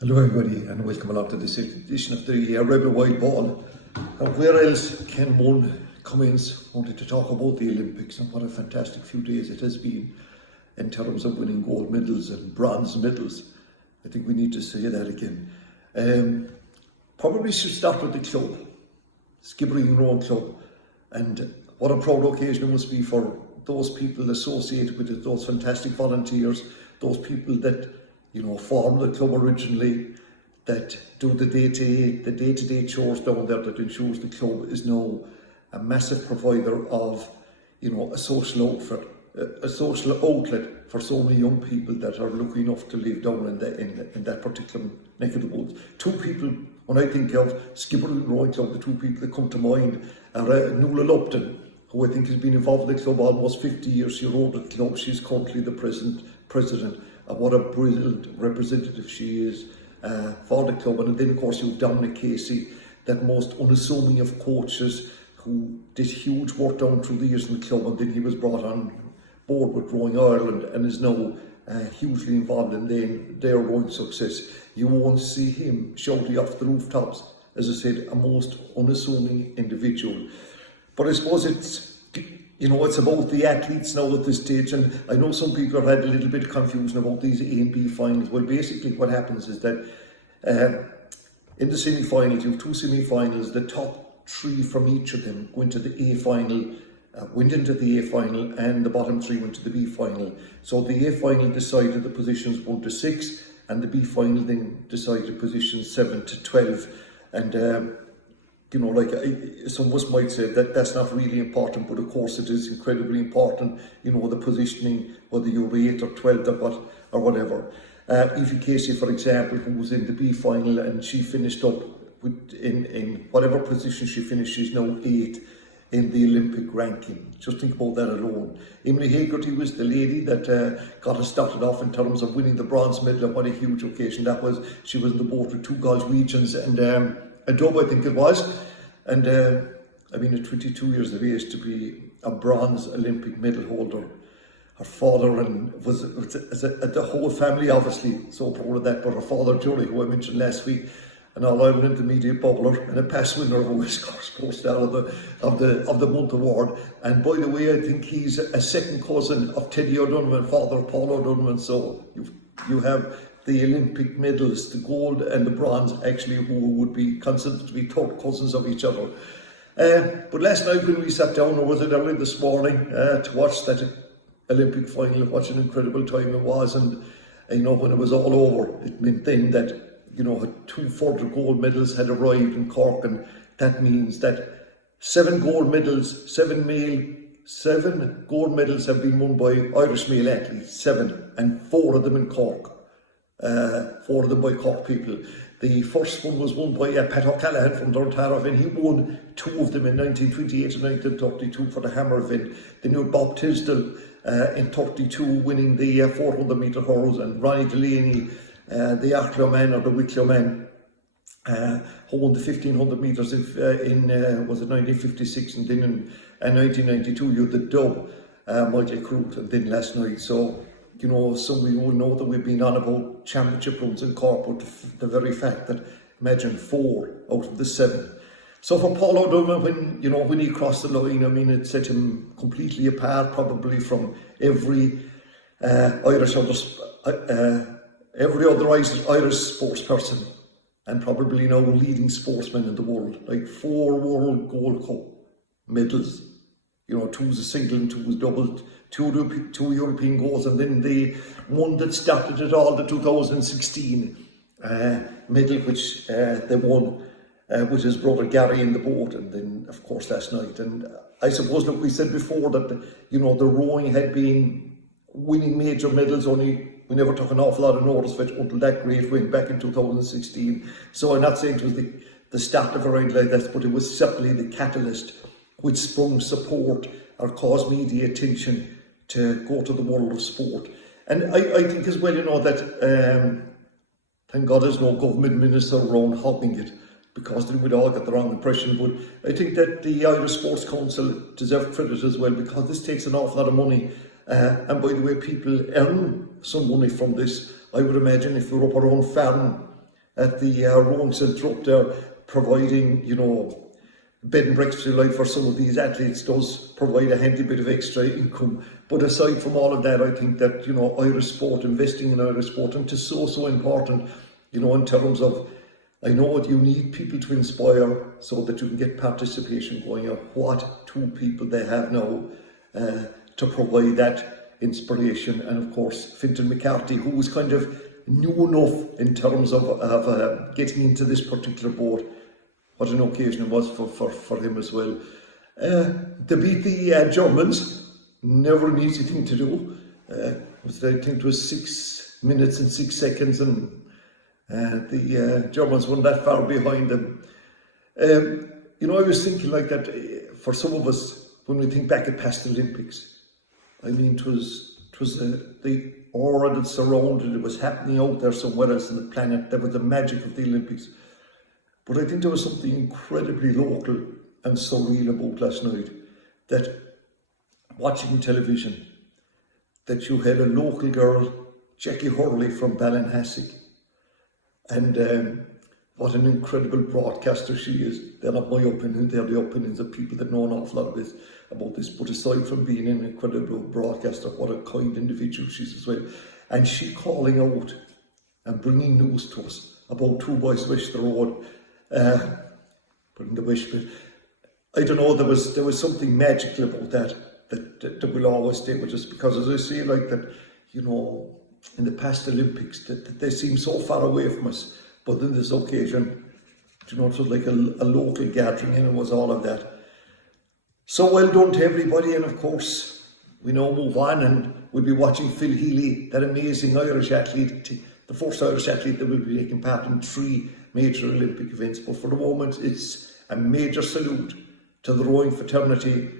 Hello everybody and welcome along to this edition of the Rebel Wild Ball. And where else can one commence wanted to talk about the Olympics and what a fantastic few days it has been in terms of winning gold medals and bronze medals. I think we need to say that again. Probably should start with the club, Skibbereen Rowan Club, and what a proud occasion it must be for those people associated with it, those fantastic volunteers, those people that formed the club originally, that do the day-to-day chores down there, that ensures the club is now a massive provider of, a social outlet for so many young people that are lucky enough to live down in that particular neck of the woods. Two people, when I think of Skibbereen Rowan Club, the two people that come to mind are Nuala Lupton, who I think has been involved in the club almost 50 years. She wrote the club. She's currently the president. And what a brilliant representative she is for the club. And then of course you have Dominic Casey, that most unassuming of coaches who did huge work down through the years in the club, and then he was brought on board with Rowing Ireland and is now hugely involved in their rowing success. You won't see him shouting off the rooftops, as I said, a most unassuming individual. But I suppose it's about the athletes now at this stage, and I know some people have had a little bit of confusion about these A and B finals. Well, basically what happens is that in the semi-finals, you have two semi-finals. The top three from each of them go into the A final, went into the A final, and the bottom three went to the B final. So the A final decided the positions 1 to 6, and the B final then decided positions 7 to 12. And some of us might say that that's not really important, but of course it is incredibly important, the positioning, whether you're 8 or 12 or whatever. Evie Casey, for example, who was in the B final and she finished up in whatever position she finished, she's now 8 in the Olympic ranking. Just think about that alone. Emily Haggerty was the lady that got us started off in terms of winning the bronze medal, and what a huge occasion that was. She was in the boat with 2 Glaswegians and a dub, I think it was. And at 22 years of age to be a bronze Olympic medal holder. Her father and the whole family obviously so proud of that, but her father Johnny, who I mentioned last week, an All-Ireland Intermediate bubbler and a past winner of a West Cork Sports Star of the Month award. And by the way, I think he's a second cousin of Teddy O'Donovan, father of Paul O'Donovan. So you have the Olympic medals, the gold and the bronze, actually, who would be considered to be third cousins of each other. But last night when we sat down, or was it early this morning, to watch that Olympic final, what an incredible time it was. And when it was all over, it meant then that 2 further gold medals had arrived in Cork, and that means that 7 gold medals, 7 gold medals have been won by Irish male athletes, 7, and 4 of them in Cork. 4 of them by Cork people. The first one was won by Pat O'Callaghan from Durtara, and he won 2 of them in 1928 and 1932 for the Hammer event. Then you had Bob Tisdall in 32 winning the 400 metre hurls, and Ronnie Delaney, the Arklow man or the Wicklow man, who won the 1500 metres in was it 1956, and then in 1992 you had the dub, Michael Crute, and then last night. So some of you will know that we've been on about championship runs in Cork, but the very fact that, imagine 4 out of the 7. So for Paul O'Donovan, when he crossed the line, it set him completely apart, probably from every other Irish sports person, and probably now leading sportsman in the world. Like 4 World Gold Cup medals. 2 was a single and 2 was double, 2 European goals, and then the one that started it all, the 2016 medal, which they won with his brother Gary in the boat, and then of course last night. And I suppose, look, we said before that the rowing had been winning major medals, only we never took an awful lot of notice of it until that great win back in 2016. So I'm not saying it was the start of a ride like that, but it was certainly the catalyst which sprung support or caused media attention to go to the world of sport. And I think as well, that thank God there's no government minister around hogging it, because then we'd all get the wrong impression. But I think that the Irish Sports Council deserve credit as well, because this takes an awful lot of money. And by the way, people earn some money from this. I would imagine if we were up our own farm at the rowing centre up there, providing, you know, bed and breakfast like for some of these athletes does provide a handy bit of extra income. But aside from all of that, I think that, you know, Irish sport, investing in Irish sport, and it is so important, you know, in terms of, I know you need people to inspire so that you can get participation going on. What two people they have now to provide that inspiration. And of course, Fintan McCarthy, who was kind of new enough in terms of getting into this particular board. What an occasion it was for him as well. They beat the Germans, never an easy thing to do. I think it was 6 minutes and 6 seconds, and the Germans weren't that far behind them. You know, I was thinking like that, for some of us, when we think back at past Olympics, I mean, it was the aura that surrounded it, was happening out there somewhere else on the planet. There was the magic of the Olympics. But I think there was something incredibly local and surreal about last night, that watching television, that you had a local girl, Jackie Hurley from Ballinhassig, and what an incredible broadcaster she is. They're not my opinion, they're the opinions of people that know an awful lot about this. But aside from being an incredible broadcaster, what a kind individual she is as well. And she calling out and bringing news to us about two boys West the road, putting the wish bit. I don't know, there was something magical about that will always stay with us, because as I say, like that, you know, in the past Olympics, that they seem so far away from us, but in this occasion, you know, it was like a local gathering, and it was all of that. So well done to everybody, and of course, we now move on, and we'll be watching Phil Healy, that amazing Irish athlete, the first Irish athlete that will be taking part in 3 major Olympic events. But for the moment, it's a major salute to the rowing fraternity,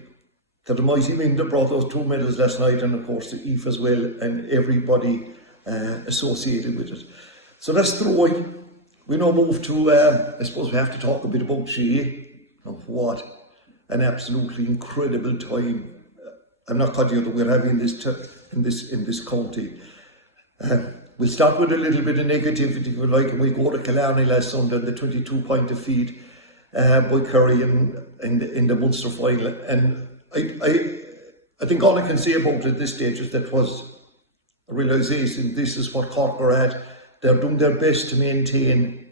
to the mighty men that brought those 2 medals last night, and of course to Aoife as well, and everybody associated with it. So that's the rowing. We now move to, I suppose we have to talk a bit about GAA, and what an absolutely incredible time. I'm not kidding you that we're having in this county. We'll start with a little bit of negativity, if you like, and we go to Killarney last Sunday, the 22-point defeat by Kerry in the Munster final. And I think all I can say about it at this stage is that was a realisation. This is what Cork are at. They're doing their best to maintain,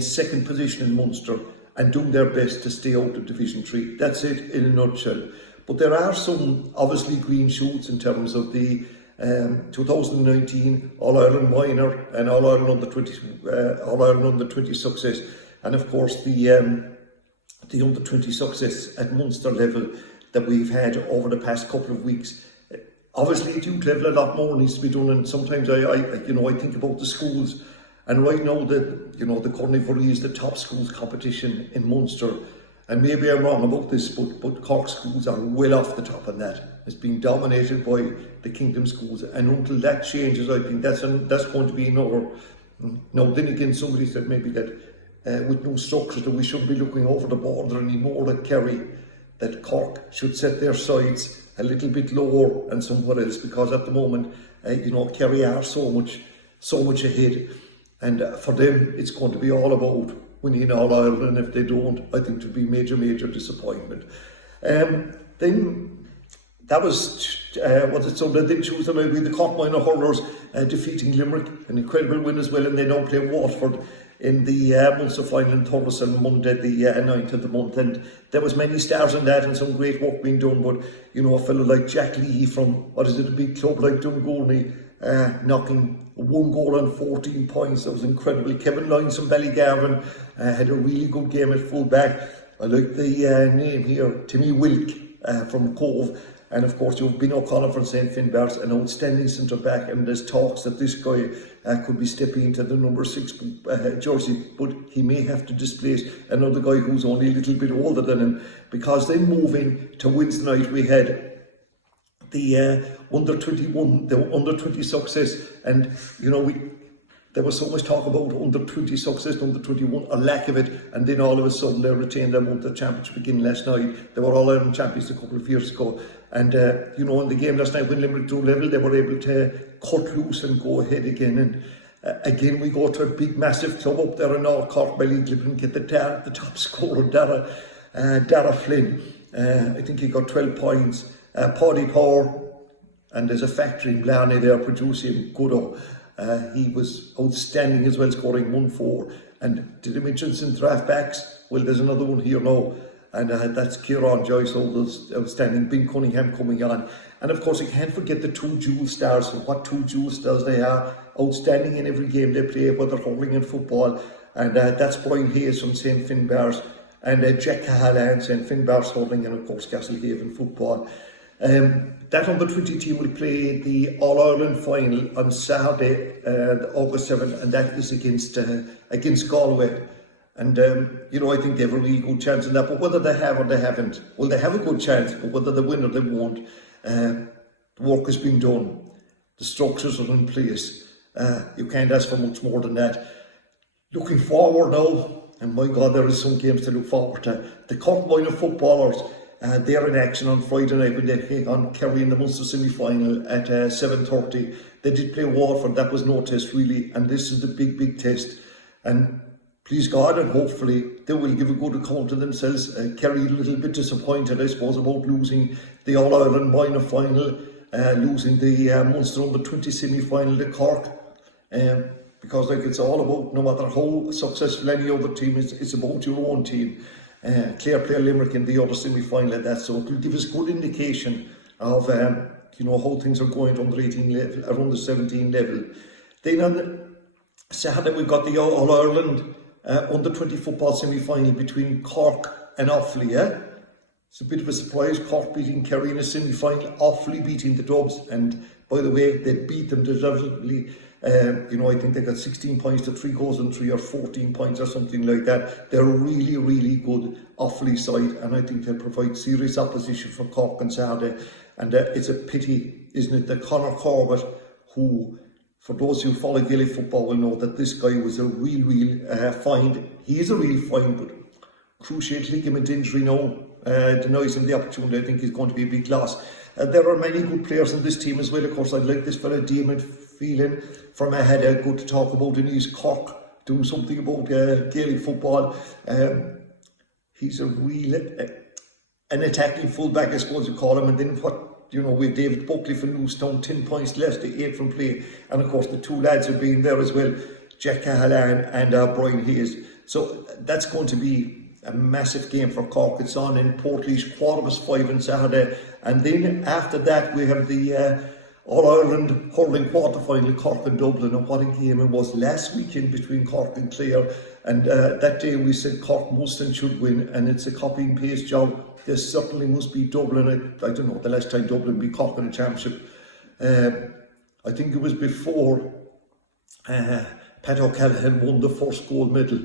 second position in Munster, and doing their best to stay out of Division 3. That's it in a nutshell. But there are some obviously green shoots in terms of the 2019 All-Ireland Minor and All-Ireland Under 20 success, and of course the Under 20 success at Munster level that we've had over the past couple of weeks. Obviously at youth level a lot more needs to be done, and sometimes I think about the schools, and right now the Carnivory is the top schools competition in Munster, and maybe I'm wrong about this, but Cork schools are well off the top on that. It's being dominated by the Kingdom schools, and until that changes, I think that's going to be another. Now then again, somebody said maybe that with no structure that we shouldn't be looking over the border anymore at Kerry, that Cork should set their sights a little bit lower and somewhere else, because at the moment, Kerry are so much ahead, and for them it's going to be all about winning All Ireland. If they don't, I think it will be major disappointment. Then that was Sunday. Then Tuesday will be the Cork Minor Hurlers defeating Limerick, an incredible win as well, and they now play Waterford in the Munster final in Thurles on Monday, the 9th of the month. And there was many stars in that, and some great work being done. But a fellow like Jack Lee from a big club like Dungourney, knocking 1 goal on 14 points. That was incredible. Kevin Lyons from Ballygarvan had a really good game at full back. I like the name here, Timmy Wilk from Cove. And of course, you've been O'Connor from St. Finbarr's, an outstanding centre back, and there's talks that this guy could be stepping into the number 6 jersey, but he may have to displace another guy who's only a little bit older than him, because then moving to Wednesday night, we had the under 21, the under 20 success, and there was so much talk about under 20 success, under 21, a lack of it, and then all of a sudden they retained their Munster championship again last night. They were All-Ireland champions a couple of years ago, and in the game last night when Limerick drew level, they were able to cut loose and go ahead again. Again, we go to a big, massive club up there in North Cork, Ballyglippin, get the top scorer, Dara Flynn. I think he got 12 points. Paddy Power, and there's a factory in Blarney there producing Goodo. He was outstanding as well, scoring 1-4. And did I mention some draft backs? Well, there's another one here now, and that's Kieran Joyce, all those outstanding. Ben Cunningham coming on. And of course, you can't forget the two dual stars, and what two dual stars they are, outstanding in every game they play, whether hurling and football. And that's Brian Hayes from St. Finbarr's, and Jack Cahalan, St. Finbarr's hurling, and of course Castlehaven football. That under-20 team will play the All-Ireland final on Saturday, August 7th, and that is against Galway. And, I think they have a really good chance in that, but whether they have or they haven't, well, they have a good chance, but whether they win or they won't, the work has been done, the structures are in place, you can't ask for much more than that. Looking forward now, and my God, there is some games to look forward to. The Cork Minor footballers, they're in action on Friday night when they take on Kerry in the Munster semi-final at 7:30. They did play Waterford, that was no test really, and this is the big test. And please God, and hopefully they will give a good account of themselves. Kerry a little bit disappointed, I suppose, about losing the All-Ireland minor final, losing the Munster under-20 semi-final to Cork. Because it's all about, no matter how successful any other team is, it's about your own team. Clare play Limerick in the other semi-final at that, so it will give us a good indication of how things are going under 18 level, around the 17 level. Then on Saturday we've got the All-Ireland under-20 football semi-final between Cork and Offaly. It's a bit of a surprise, Cork beating Kerry in a semi-final, Offaly beating the Dubs, and by the way, they beat them deservedly. I think they got 16 points to 3 goals and 3 or 14 points or something like that. They're a really good Offaly side, and I think they'll provide serious opposition for Cork on Saturday. And it's a pity, isn't it, that Conor Corbett, who, for those who follow Gaelic football, will know that this guy was a real find. He is a real find, but cruciate ligament injury now denies him the opportunity. I think he's going to be a big loss. There are many good players in this team as well. Of course, I'd like this fella Damon Phelan from Ahead, good to talk about in East Cork, doing something about Gaelic football. He's a real an attacking fullback, I suppose you call him. And then with David Buckley from Newstown, 10 points less to 8 from play. And of course the two lads have been there as well, Jack Cahalan and Brian Hayes. So that's going to be a massive game for Cork. It's on in Portlaoise, 5:15 on Saturday. And then after that we have the All-Ireland hurling quarter-final, Cork and Dublin. And what a game it was last weekend between Cork and Clare. And that day we said Cork must and should win, and it's a copy and paste job. There certainly must be Dublin. I don't know the last time Dublin beat Cork in a championship. I think it was before Pat O'Callaghan won the first gold medal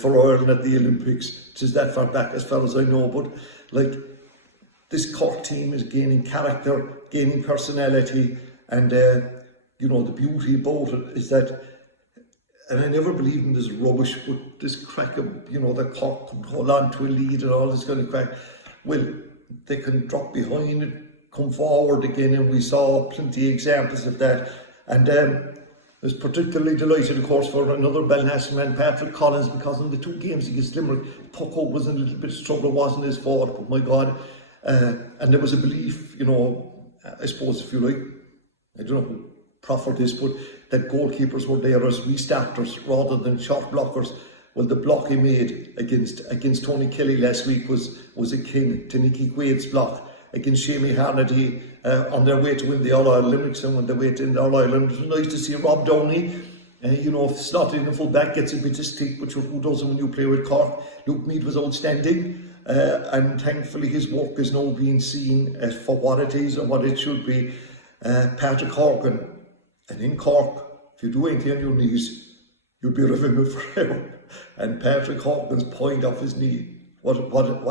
for Ireland at the Olympics. It is that far back as far as I know, but this Cork team is gaining character, gaining personality, and the beauty about it is that, and I never believed in this rubbish, but this crack of, that Cork could hold on to a lead and all this kind of crack. Well, they can drop behind it, come forward again, and we saw plenty of examples of that. And I was particularly delighted, of course, for another Ballinaston man, Patrick Collins, because in the 2 games against Limerick, Pucko was in a little bit of trouble. It wasn't his fault, but my God. And there was a belief, I suppose, if you like, I don't know who proffered this, but that goalkeepers were there as restarters rather than shot blockers. Well, the block he made against Tony Kelly last week was akin to Nicky Quaid's block against Shamie Harnedy on their way to win the All-Ireland Olympics, and when they went in the All-Ireland. It was nice to see Rob Downey, slotted in the full back, gets a bit of stick, but who doesn't when you play with Cork? Luke Meade was outstanding, and thankfully his work is now being seen for what it is and what it should be. Patrick Horgan, and in Cork, if you do anything on your knees, you'll be remembered forever. And Patrick Horgan's point off his knee, what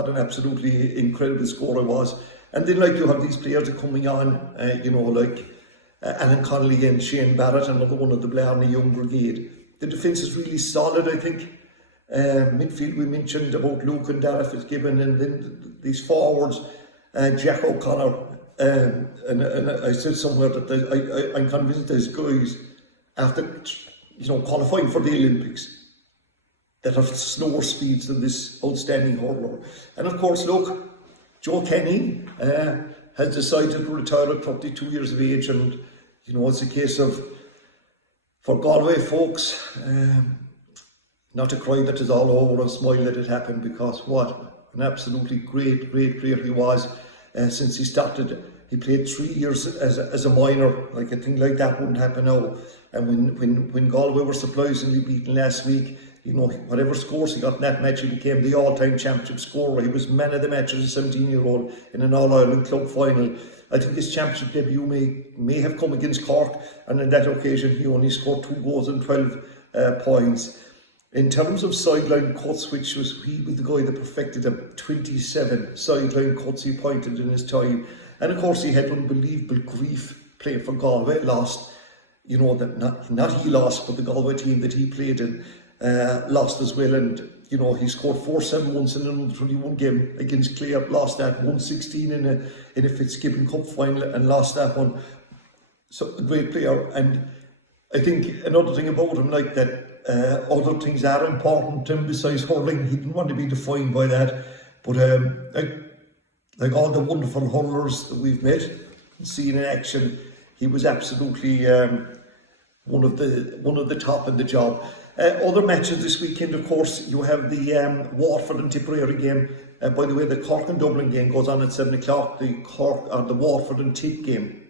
an absolutely incredible score it was. And then you have these players coming on, Alan Connolly and Shane Barrett, another one of the Blarney Young Brigade. The defence is really solid, I think. Midfield, we mentioned about Luke and Darragh Fitzgibbon, and then these forwards, Jack O'Connor, and I said somewhere that I'm convinced there's guys after qualifying for the Olympics that have slower speeds than this outstanding hurler. And of course, look, Joe Kenny has decided to retire at 32 years of age, and it's a case of, for Galway folks, not to cry that it's all over and smile that it happened, because what an absolutely great player he was since he started. He played 3 years as a minor. Like, a thing like that wouldn't happen now. And when Galway were surprisingly beaten last week, whatever scores he got in that match, he became the all-time championship scorer. He was man of the match as a 17-year-old in an All-Ireland club final. I think his championship debut may have come against Cork, and on that occasion he only scored 2 goals and 12 points. In terms of sideline cuts, he was the guy that perfected them. 27 sideline cuts he pointed in his time. And of course he had unbelievable grief playing for Galway. Lost, that not he lost, but the Galway team that he played in lost as well. And he scored 4-7 once in an under-21 game against Clare, lost that. 116 in a Fitzgibbon Cup final and lost that one. So a great player. And I think another thing about him, like that, other things are important to him besides hurling. He didn't want to be defined by that. But like all the wonderful hurlers that we've met and seen in action, he was absolutely one of the top in the job. Other matches this weekend, of course, you have the Waterford and Tipperary game. By the way, the Cork and Dublin game goes on at 7 o'clock. The Waterford and Tip game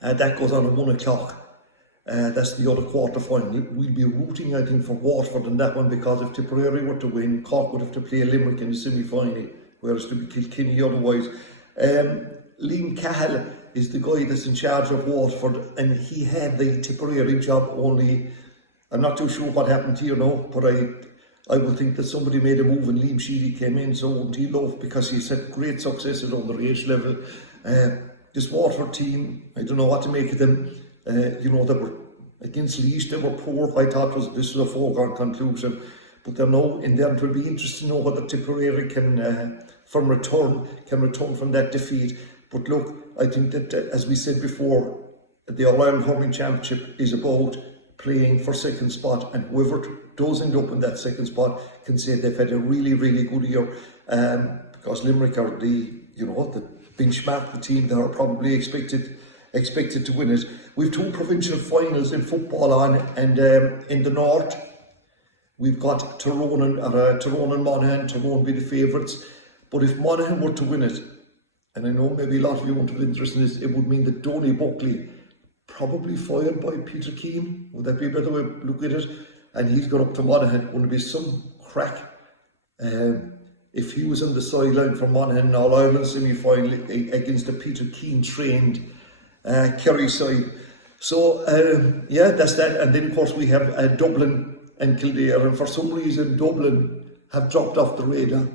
that goes on at 1 o'clock. That's the other quarter final. We'll be rooting, I think, for Waterford in that one, because if Tipperary were to win, Cork would have to play Limerick in the semi-final, whereas to be Kilkenny otherwise. Liam Cahill is the guy that's in charge of Waterford, and he had the Tipperary job only. I'm not too sure what happened here now, but I would think that somebody made a move and Liam Sheedy came in, so wouldn't he love, because he's had great success at underage level. This Waterford team, I don't know what to make of them. They were against Laois, they were poor. I thought this was a foregone conclusion, but they're now in there. It will be interesting to know whether Tipperary can return from that defeat. But look, I think that as we said before, the All-Ireland Hurling Championship is about playing for second spot, and whoever does end up in that second spot can say they've had a really good year, because Limerick are the benchmark, the team that are probably expected to win it. We've 2 provincial finals in football on, and in the north we've got Tyrone and Monaghan. Tyrone be the favourites, but if Monaghan were to win it, and I know maybe a lot of you won't have interest in this, it would mean that Donny Buckley probably fired by Peter Keane. Would that be a better way to look at it? And he's gone up to Monaghan. Wouldn't it be some crack if he was on the sideline for Monaghan All-Ireland semi-final against a Peter Keane trained Kerry side. So that's that. And then of course we have Dublin and Kildare, and for some reason Dublin have dropped off the radar.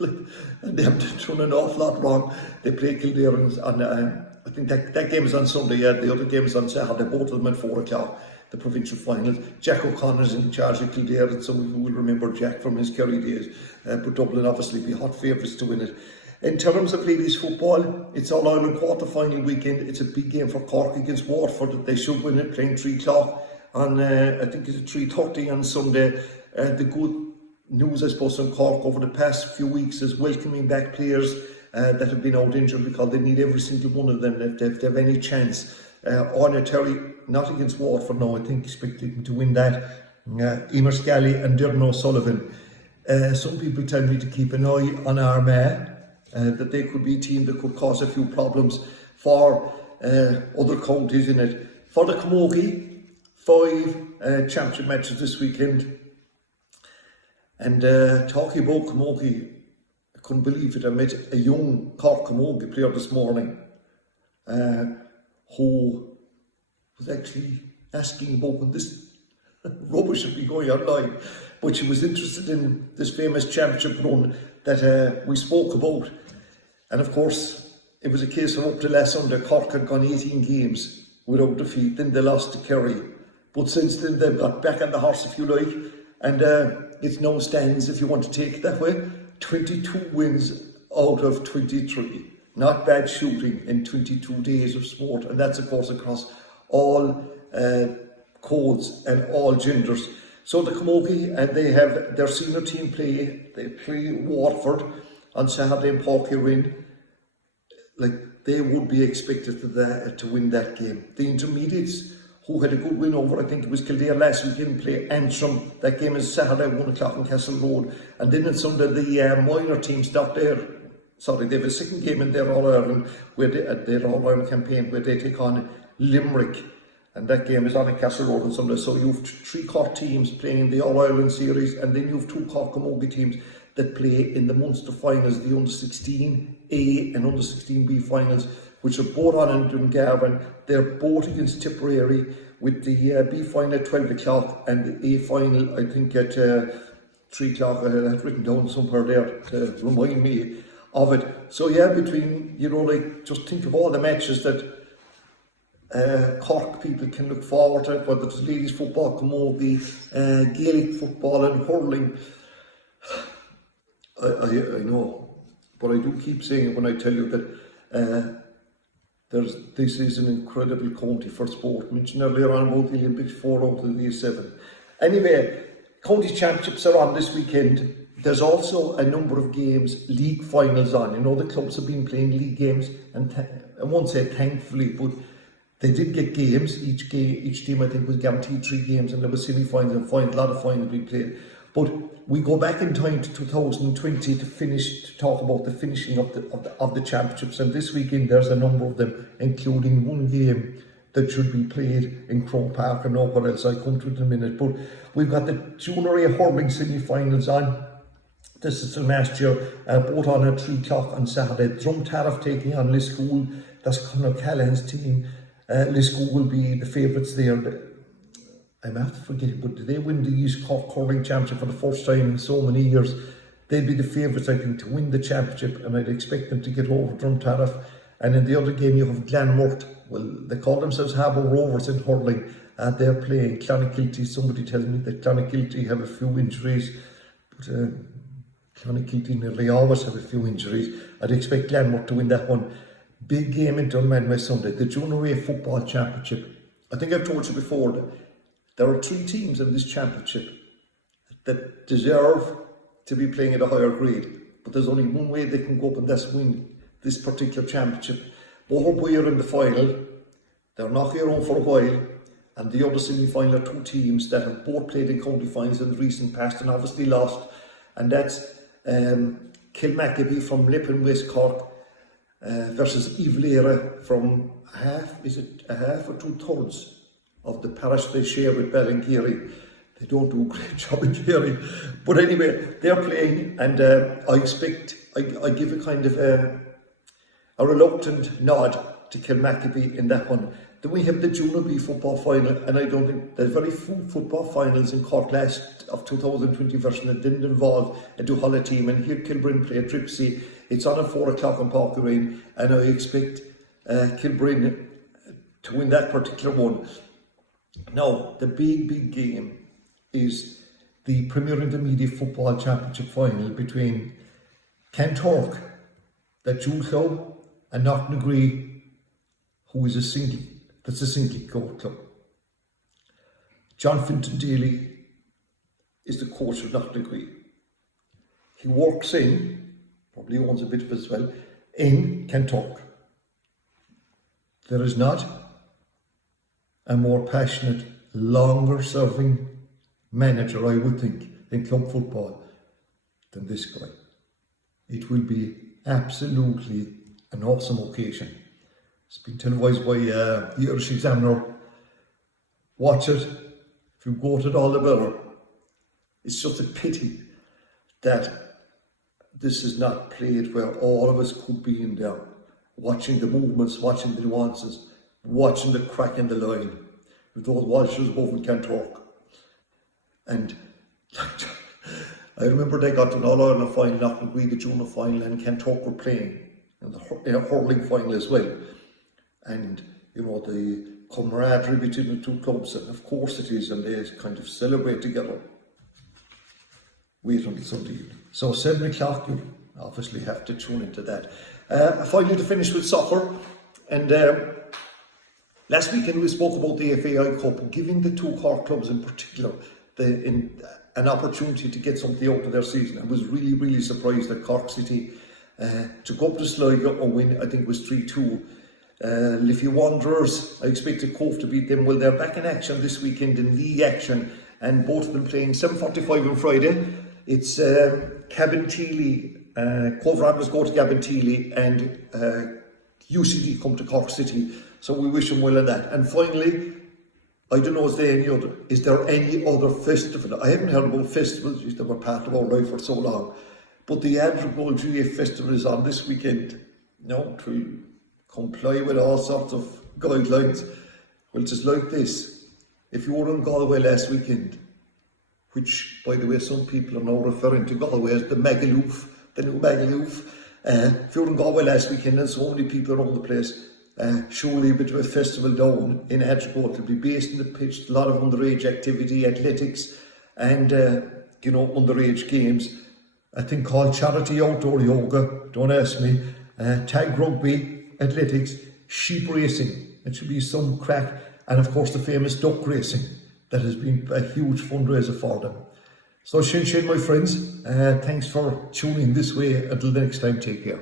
And they have done an awful lot wrong. They play Kildare on I think that game is on Sunday. The other game is on Saturday. Both of them at 4 o'clock, the provincial finals. Jack O'Connor's in charge of Kildare, and some of you will remember Jack from his Kerry days. But Dublin obviously be hot favourites to win it. In terms of ladies football, it's All-Ireland quarter-final weekend. It's a big game for Cork against Waterford. They should win it, playing 3 o'clock on, I think it's 3:30 on Sunday. The good news, I suppose, from Cork over the past few weeks is welcoming back players that have been out injured, because they need every single one of them if they have any chance. Orna Terry, not against Waterford now, I think expecting to win that. Emer Scally and Dermot O'Sullivan. Some people tell me to keep an eye on Armagh, that they could be a team that could cause a few problems for other counties in it. For the Camogie, 5 championship matches this weekend. And talking about Camogie, I couldn't believe it. I met a young Cork Camogie player this morning who was actually asking about when this rubbish would be going online. But she was interested in this famous championship run that we spoke about. And of course, it was a case of up to last Sunday, Cork had gone 18 games without defeat. Then they lost to Kerry. But since then, they've got back on the horse, if you like. And it's now stands, if you want to take it that way, 22 wins out of 23. Not bad shooting in 22 days of sport. And that's, of course, across all codes and all genders. So the Camogie, and they have their senior team they play Waterford on Saturday in Páirc Uí Rinn. Like, they would be expected to win that game. The intermediates, who had a good win over, I think it was Kildare last weekend, play Antrim. That game is Saturday, 1 o'clock in Castle Road. And then on Sunday, the minor teams start there. Sorry, they have a second game in their All-Ireland, their All-Ireland campaign, where they take on Limerick. And that game is on in Castle Road on Sunday. So you have 3 Cork teams playing the All-Ireland series, and then you have 2 Cork Camogie teams that play in the Munster finals, the under-16A and under-16B finals, which are both on in Dungarvan. They're both against Tipperary, with the B final at 12 o'clock and the A final, I think, at 3 o'clock. I had written down somewhere there to remind me of it. So yeah, between, just think of all the matches that Cork people can look forward to, whether it's ladies football, camogie, Gaelic football and hurling. I know, but I do keep saying it when I tell you that this is an incredible county for sport. I mentioned earlier on about the Olympics, 4 out of the 7. Anyway, county championships are on this weekend. There's also a number of games, league finals on. The clubs have been playing league games, and I won't say thankfully, but they did get games. Each team, I think, was guaranteed 3 games, and there was semi-finals and finals, a lot of finals being played. But we go back in time to 2020 to talk about the finishing of the championships, and this weekend there's a number of them, including one game that should be played in Croke Park and nowhere else. I'll come to it in a minute. But we've got the Junior A hurling semi-finals on. This is from last year, both on at 3 o'clock on Saturday. Drumtariff taking on Liscool. That's Conor Callahan's team. Liscool will be the favourites there. I'm after forgetting, but did they win the East Cork Hurling Championship for the first time in so many years? They'd be the favourites, I think, to win the championship, and I'd expect them to get over Drumtariff. And in the other game, you have Glanmurt. Well, they call themselves Harbour Rovers in hurling. They're playing Clonakilty. Somebody tells me that Clonakilty have a few injuries, but Clonakilty nearly always have a few injuries. I'd expect Glanmurt to win that one. Big game in Dunmanway Sunday, the Junior A Football Championship. I think I've told you before that there are 3 teams in this championship that deserve to be playing at a higher grade, but there's only one way they can go up, and that's win this particular championship. Bohorboy are in the final. They're knocking around for a while, and the other semi-final are 2 teams that have both played in county finals in the recent past and obviously lost, and that's Kilmacabey from Lippen, West Cork, versus Ivlera from a half or 2/3 of the parish they share with Ballingeary. They don't do a great job in Kerry. But anyway, they're playing, and I give a kind of a reluctant nod to Kilmacabey in that one. Then we have the Junior B football final, and I don't think there's very few football finals in Cork last of 2020 version that didn't involve a Duhallow team, and here Kilbrinn play Tripsy. It's on at 4 o'clock in Páirc Uí Rinn, and I expect Kilbrinn to win that particular one. Now, the big game is the Premier Intermediate Football Championship final between Kanturk, the Jewel Club, and Knocknagree, who is a single goat club. John Finton Daly is the coach of Knocknagree. He works probably owns a bit of it as well, in Kanturk. There is not a more passionate, longer serving manager, I would think, in club football than this guy. It will be absolutely an awesome occasion. It's been televised by the Irish Examiner. Watch it. If you go to it, all the better. It's just a pity that this is not played where all of us could be in there, watching the movements, watching the nuances, watching the crack in the line with those Walshers above in Kanturk. And I remember they got an All-Ireland final, Knocknagree the junior final, and Kanturk were playing in a hurling final as well. And the camaraderie between the 2 clubs, and of course it is, and they kind of celebrate together. Wait until Sunday evening. So 7 o'clock, you obviously have to tune into that. Finally, to finish with soccer, and Last weekend we spoke about the FAI Cup, giving the two Cork clubs in particular an opportunity to get something out of their season. I was really surprised that Cork City took up the Sligo and win, I think it was 3-2. Liffey Wanderers, I expected Cove to beat them. Well, they're back in action this weekend in league action, and both of them playing 7:45 on Friday. It's Cabinteely, Cove Ramblers go to Cabinteely, and UCD come to Cork City. So we wish them well in that. And finally, I don't know, is there any other festival? I haven't heard about festivals, they were part of our life for so long. But the Adrigal GA Festival is on this weekend. No, to comply with all sorts of guidelines. Well, just like this, if you were in Galway last weekend, which, by the way, some people are now referring to Galway as the Magaloof, the new Magaloof. If you were in Galway last weekend and so many people around the place, surely a bit of a festival down in Adrigal. It'll be based in the pitch, a lot of underage activity, athletics, and underage games. A thing called charity outdoor yoga, don't ask me, tag rugby, athletics, sheep racing. It should be some crack, and of course the famous duck racing. That has been a huge fundraiser for them. So Shin, my friends, thanks for tuning in this way. Until the next time, take care.